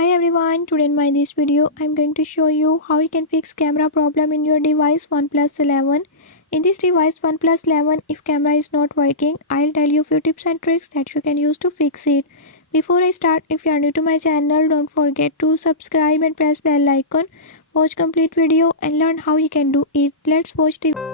Hi everyone, today in my this video I'm going to show you how you can fix camera problem in your device OnePlus 11. In this device OnePlus 11, if camera is not working, I'll tell you few tips and tricks that you can use to fix it. Before I start, if you are new to my channel, don't forget to subscribe and press bell icon. Watch complete video and learn how you can do it. Let's watch the